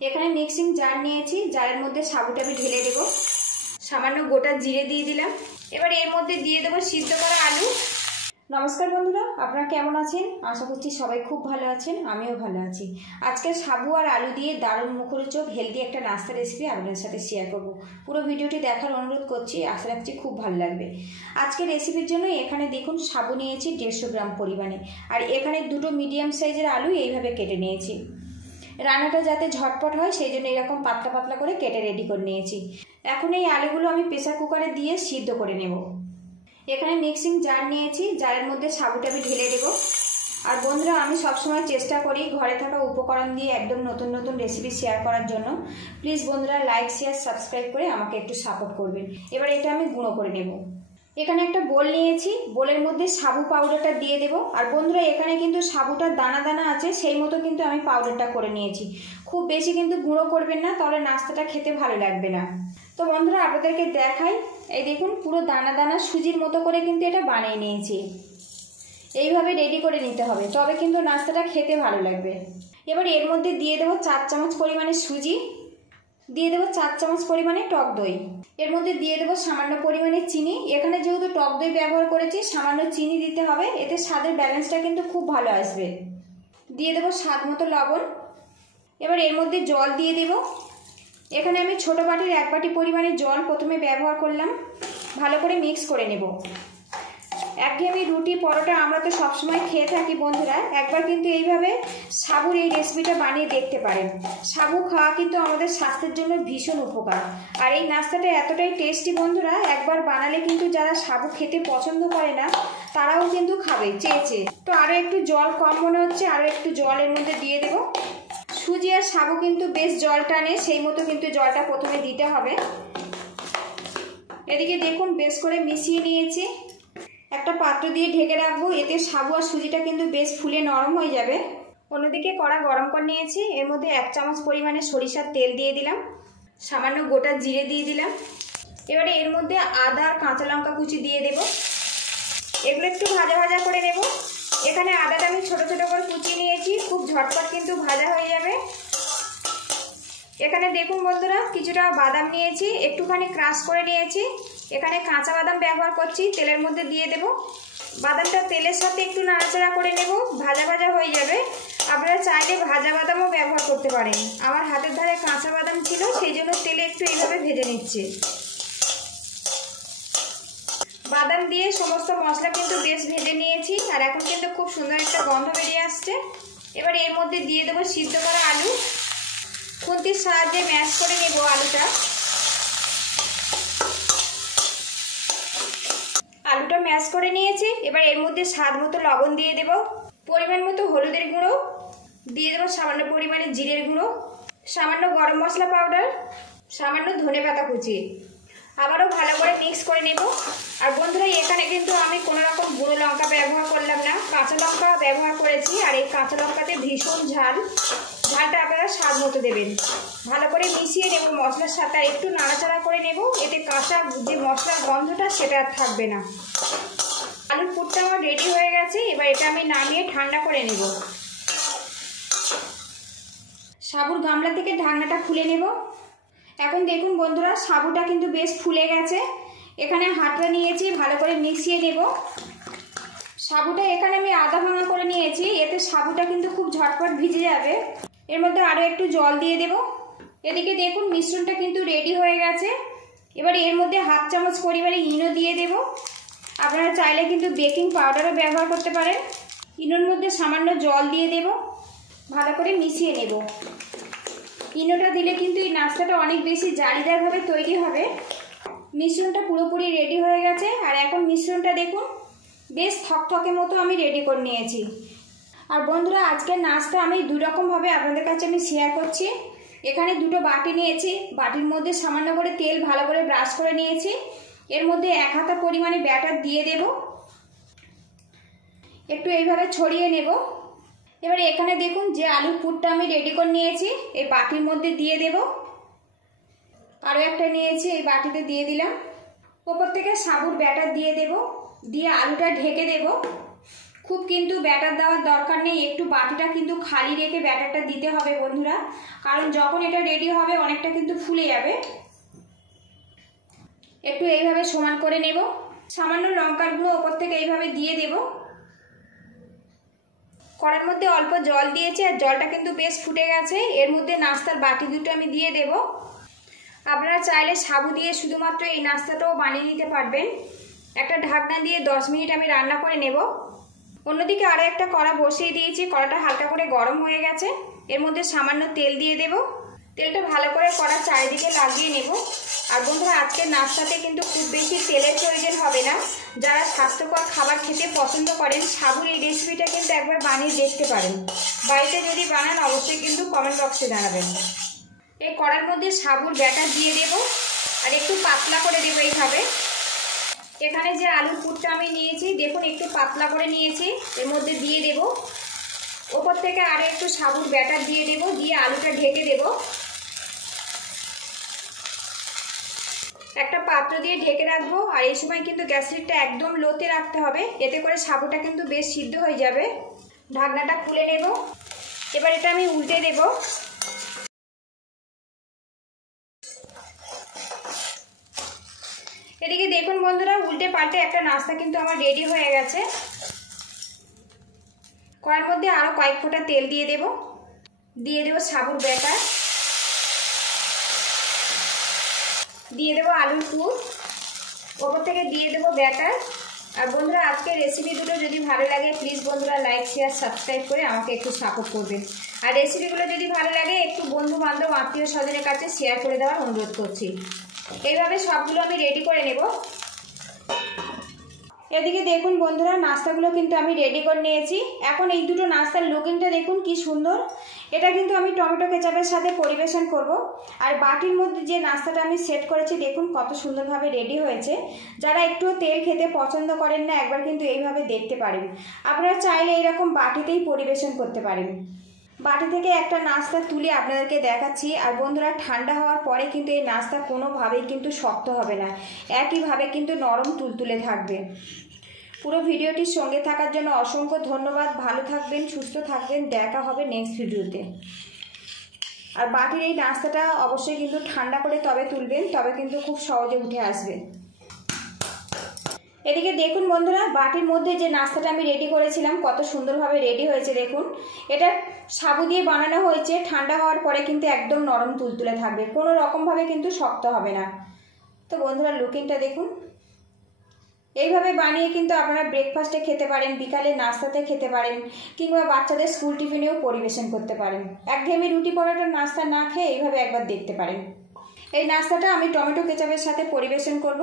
এখানে mixing jar নিয়েছি, জারের মধ্যে সাবুটা আমি ঢেলে দেব। সামান্য গোটা জিরে দিয়ে দিলাম। এবার এর মধ্যে দিয়ে দেবো সিদ্ধ করা আলু। নমস্কার বন্ধুরা, আপনারা কেমন আছেন? আশা করছি সবাই খুব ভালো আছেন, আমিও ভালো আছি। আজকে সাবু আর আলু দিয়ে দারুণ মুখরোচক হেলদি একটা নাস্তা রেসিপি আপনাদের সাথে শেয়ার করব। পুরো ভিডিওটি দেখার অনুরোধ করছি, আশা রাখছি খুব ভালো লাগবে। আজকে রেসিপির জন্য এখানে দেখুন সাবু নিয়েছি 150 গ্রাম পরিমাণে, আর এখানে দুটো মিডিয়াম সাইজের আলু এইভাবে কেটে নিয়েছি। রান্নাটা যাতে ঝটপট হয় সেই জন্য এরকম পাতলা পাতলা করে কেটে রেডি করে নিয়েছি। এখন এই আলুগুলো আমি প্রেসার কুকারে দিয়ে সিদ্ধ করে নেব। এখানে মিক্সিং জার নিয়েছি, জারের মধ্যে সাবুটা আমি ঢেলে দেবো। আর বন্ধুরা, আমি সবসময় চেষ্টা করি ঘরে থাকা উপকরণ দিয়ে একদম নতুন নতুন রেসিপি শেয়ার করার জন্য। প্লিজ বন্ধুরা, লাইক শেয়ার সাবস্ক্রাইব করে আমাকে একটু সাপোর্ট করবেন। এবার এটা আমি গুঁড়ো করে নেব। এখানে একটা বোল নিয়েছি, বোলের মধ্যে সাবু পাউডারটা দিয়ে দেবো। আর বন্ধুরা, এখানে কিন্তু সাবুটার দানা দানা আছে, সেই মতো কিন্তু আমি পাউডারটা করে নিয়েছি। খুব বেশি কিন্তু গুঁড়ো করবেন না, তাহলে নাস্তাটা খেতে ভালো লাগবে না। তো বন্ধুরা, আপনাদেরকে দেখাই, এই দেখুন পুরো দানা দানা সুজির মতো করে কিন্তু এটা বানিয়ে নিয়েছি। এইভাবে রেডি করে নিতে হবে, তবে কিন্তু নাস্তাটা খেতে ভালো লাগবে। এবার এর মধ্যে দিয়ে দেবো 4 চামচ পরিমাণে সুজি, দিয়ে দেবো 4 চামচ পরিমাণে টক দই, এর মধ্যে দিয়ে দেবো সামান্য পরিমাণে চিনি। এখানে যেহেতু টক দই ব্যবহার করেছি, সামান্য চিনি দিতে হবে, এতে স্বাদের ব্যালেন্সটা কিন্তু খুব ভালো আসবে। দিয়ে দেবো স্বাদ মতো লবণ। এবার এর মধ্যে জল দিয়ে দেবো। এখানে আমি ছোট বাটির 1 বাটি পরিমাণে জল প্রথমে ব্যবহার করলাম। ভালো করে মিক্স করে নেব। একঘেয়েমি রুটি পরোটা আমরা তো সবসময় খেয়ে থাকি বন্ধুরা, একবার কিন্তু এইভাবে সাবুর এই রেসিপিটা বানিয়ে দেখতে পারেন। সাবু খাওয়া কিন্তু আমাদের স্বাস্থ্যের জন্য ভীষণ উপকার। আর এই নাস্তাটা এতটাই টেস্টি বন্ধুরা, একবার বানালে কিন্তু যারা সাবু খেতে পছন্দ করে না তারাও কিন্তু খাবে চেয়েছে। তো আরও একটু জল কম মনে হচ্ছে, আরও একটু জল এর মধ্যে দিয়ে দেবো। সুজি আর সাবু কিন্তু বেশ জল টানে, সেই মতো কিন্তু জলটা প্রথমে দিতে হবে। এদিকে দেখুন বেশ করে মিশিয়ে নিয়েছি। একটা পাত্র দিয়ে ঢেকে রাখবো, এতে সাবু আর সুজিটা কিন্তু বেশ ফুলে নরম হয়ে যাবে। অন্যদিকে কড়া গরম করে নিয়েছি, এর মধ্যে 1 চামচ পরিমাণে সরিষার তেল দিয়ে দিলাম, সামান্য গোটা জিরে দিয়ে দিলাম। এবারে এর মধ্যে আদা আর কাঁচা লঙ্কা কুচি দিয়ে দেব। এগুলো একটু ভাজা ভাজা করে নেব। এখানে আদাটা আমি ছোট ছোট করে কুচিয়ে নিয়েছি, খুব ঝটপট কিন্তু ভাজা হয়ে যাবে। এখানে দেখুন বন্ধুরা, কিছুটা বাদাম নিয়েছি, একটুখানি ক্রাশ করে নিয়েছি। এখানে কাঁচা বাদাম ব্যবহার করছি, তেলের মধ্যে দিয়ে দেব। বাদামটা তেলের সাথে একটু নাড়াচাড়া করে নেব, ভাজা ভাজা হয়ে যাবে। আপনারা চাইলে ভাজা বাদামও ব্যবহার করতে পারেন। আমার হাতের ধারে কাঁচা বাদাম ছিল, সেই জন্য তেলে একটু এইভাবে ভেজে নিচ্ছে। বাদাম দিয়ে সমস্ত মশলা কিন্তু বেশ ভেজে নিয়েছি, আর এখন কিন্তু খুব সুন্দর একটা গন্ধ বেরিয়ে আসছে। এবার এর মধ্যে দিয়ে দেবো সিদ্ধ করা আলু। খুন্তির সাহায্যে ম্যাশ করে নেব আলুটা। আলুটা ম্যাশ করে নিয়েছি। এবার এর মধ্যে স্বাদ মতো লবণ দিয়ে দেব, পরিমাণ মতো হলুদের গুঁড়ো দিয়ে দেবো, সামান্য পরিমাণে জিরের গুঁড়ো, সামান্য গরম মশলা পাউডার, সামান্য ধনেপাতা কুচি। আবারও ভালো করে মিক্স করে নেব। আর বন্ধুরা, এখানে কিন্তু আমি কোনো রকম গুঁড়ো লঙ্কা ব্যবহার করলাম না, কাঁচা লঙ্কা ব্যবহার করেছি। আর এই কাঁচা লঙ্কাতে ভীষণ ঝাল, ঝালটা আপনারা স্বাদ মতো দেবেন। ভালো করে মিশিয়ে নেব মশলার সাথে, আর একটু নাড়াচাড়া করে নেব, এতে কাঁচা যে মশলার গন্ধটা সেটা আর থাকবে না। আলুর পুরটা আমার রেডি হয়ে গেছে। এবার এটা আমি নামিয়ে ঠান্ডা করে নেব। সাবুর গামলা থেকে ঢাকনাটা খুলে নেব। এখন দেখুন বন্ধুরা, সাবুটা কিন্তু বেশ ফুলে গেছে। এখানে হাতটা নিয়েছি, ভালো করে মিশিয়ে নেব। সাবুটা এখানে আমি আধা ভাঙা করে নিয়েছি, এতে সাবুটা কিন্তু খুব ঝটপট ভিজে যাবে। এর মধ্যে আরও একটু জল দিয়ে দেব। এদিকে দেখুন মিশ্রণটা কিন্তু রেডি হয়ে গেছে। এবার এর মধ্যে 1/2 চামচ পরিমাণে ইনো দিয়ে দেব। আপনারা চাইলে কিন্তু বেকিং পাউডারও ব্যবহার করতে পারেন। ইনোর মধ্যে সামান্য জল দিয়ে দেব, ভালো করে মিশিয়ে নেব। ইনোটা দিলে কিন্তু এই নাস্তাটা অনেক বেশি জালিদারভাবে তৈরি হবে। মিশ্রণটা পুরোপুরি রেডি হয়ে গেছে। আর এখন মিশ্রণটা দেখুন বেশ থকথকে মতো আমি রেডি করে নিয়েছি। আর বন্ধুরা, আজকের নাস্তা আমি 2 রকমভাবে আপনাদের কাছে আমি শেয়ার করছি। এখানে দুটো বাটি নিয়েছি, বাটির মধ্যে সামান্য করে তেল ভালো করে ব্রাশ করে নিয়েছি। এর মধ্যে 1 হাতা পরিমাণে ব্যাটার দিয়ে দেব, একটু এইভাবে ছড়িয়ে নেব। এবারে এখানে দেখুন যে আলুর পুরটা আমি রেডি করে নিয়েছি, এই বাটির মধ্যে দিয়ে দেব। আরও একটা নিয়েছি, এই বাটিতে দিয়ে দিলাম। ওপর থেকে সাবুর ব্যাটার দিয়ে দেব, দিয়ে আলুটা ঢেকে দেব। খুব কিন্তু ব্যাটার দেওয়ার দরকার নেই, একটু বাটিটা কিন্তু খালি রেখে ব্যাটারটা দিতে হবে বন্ধুরা, কারণ যখন এটা রেডি হবে অনেকটা কিন্তু ফুলে যাবে। একটু এইভাবে সমান করে নেব। সামান্য লঙ্কার গুঁড়ো ওপর থেকে এইভাবে দিয়ে দেব। কড়ার মধ্যে অল্প জল দিয়েছি আর জলটা কিন্তু বেশ ফুটে গেছে। এর মধ্যে নাস্তার বাটি দুটো আমি দিয়ে দেব। আপনারা চাইলে সাবু দিয়ে শুধুমাত্র এই নাস্তাটাও বানিয়ে নিতে পারবেন। একটা ঢাকনা দিয়ে 10 মিনিট আমি রান্না করে নেব। অন্যদিকে আরও একটা কড়া বসিয়ে দিয়েছি, কড়াটা হালকা করে গরম হয়ে গেছে। এর মধ্যে সামান্য তেল দিয়ে দেব। তেলটা ভালো করে কড়ার চারিদিকে লাগিয়ে নেব। আর বন্ধুরা, আজকের নাস্তাতে কিন্তু খুব বেশি তেলের প্রয়োজন হবে না। যারা স্বাস্থ্যকর খাবার খেতে পছন্দ করেন, সাবুর এই রেসিপিটা কিন্তু একবার বানিয়ে দেখতে পারেন। বাড়িতে যদি বানান অবশ্যই কিন্তু কমেন্ট বক্সে জানাবেন। এই কড়ার মধ্যে সাবুর ব্যাটার দিয়ে দেব আর একটু পাতলা করে দেবো এইভাবে। এখানে যে আলুর পুরটা আমি নিয়েছি দেখুন একটু পাতলা করে নিয়েছি, এর মধ্যে দিয়ে দেব। ওপর থেকে আরও একটু সাবুর ব্যাটার দিয়ে দেব, দিয়ে আলুটা ঢেকে দেব। একটা পাত্র দিয়ে ঢেকে রাখবো। আর এই সময় কিন্তু গ্যাস লিডটা একদম লোতে রাখতে হবে, এতে করে সাবুটা কিন্তু বেশ সিদ্ধ হয়ে যাবে। ঢাকনাটা খুলে নেব। এবার এটা আমি উল্টে দেব। এদিকে দেখুন বন্ধুরা, উল্টে পাল্টে একটা নাস্তা কিন্তু আমার রেডি হয়ে গেছে। কড়ার মধ্যে আরও কয়েক ফোঁটা তেল দিয়ে দেব। দিয়ে দেব সাবুর ব্যাটার, দিয়ে দেবো আলুর পুর, ওপর থেকে দিয়ে দেবো ব্যাটার। আর বন্ধুরা, আজকের রেসিপি দুটো যদি ভালো লাগে প্লিজ বন্ধুরা লাইক শেয়ার সাবস্ক্রাইব করে আমাকে একটু সাপোর্ট করবেন। আর রেসিপিগুলো যদি ভালো লাগে একটু বন্ধু বান্ধব আত্মীয় স্বজনের কাছে শেয়ার করে দেওয়ার অনুরোধ করছি। এইভাবে সবগুলো আমি রেডি করে নেব। এদিকে দেখুন বন্ধুরা, নাস্তাগুলো কিন্তু আমি রেডি করে নিয়েছি। এখন এই দুটো নাস্তার লুকিংটা দেখুন কি সুন্দর। এটা কিন্তু আমি টমেটো কেচাপের সাথে পরিবেশন করব। আর বাটির মধ্যে যে নাস্তাটা আমি সেট করেছি দেখুন কত সুন্দরভাবে রেডি হয়েছে। যারা একটু তেল খেতে পছন্দ করেন না, একবার কিন্তু এইভাবে দেখতে পারেন। আপনারা চাইলে এইরকম বাটিতেই পরিবেশন করতে পারেন। বাটি থেকে একটা নাস্তা তুলে আপনাদেরকে দেখাচ্ছি। আর বন্ধুরা, ঠান্ডা হওয়ার পরে কিন্তু এই নাস্তা কোনোভাবেই কিন্তু শক্ত হবে না, একইভাবে কিন্তু নরম তুলতুলে থাকবে। পুরো ভিডিওটির সঙ্গে থাকার জন্য অসংখ্য ধন্যবাদ। ভালো থাকবেন, সুস্থ থাকবেন, দেখা হবে নেক্সট ভিডিওতে। আর বাটির এই নাস্তাটা অবশ্যই কিন্তু ঠান্ডা করে তবে তুলবেন, তবে কিন্তু খুব সহজে উঠে আসবে। এদিকে দেখুন বন্ধুরা, বাটির মধ্যে যে নাস্তাটা আমি রেডি করেছিলাম কত সুন্দরভাবে রেডি হয়েছে দেখুন। এটা সাবু দিয়ে বানানো হয়েছে, ঠান্ডা হওয়ার পরে কিন্তু একদম নরম তুলতুলে থাকবে, কোনো রকমভাবে কিন্তু শক্ত হবে না। তো বন্ধুরা, লুকিংটা দেখুন। এইভাবে বানিয়ে কিন্তু আপনারা ব্রেকফাস্টে খেতে পারেন, বিকালে নাস্তাতে খেতে পারেন, কিংবা বাচ্চাদের স্কুল টিফিনেও পরিবেশন করতে পারেন। একঘেয়েমি রুটি পরোটার নাস্তা না খেয়ে এইভাবে একবার দেখতে পারেন। এই নাস্তাটা আমি টমেটো কেচাপের সাথে পরিবেশন করব।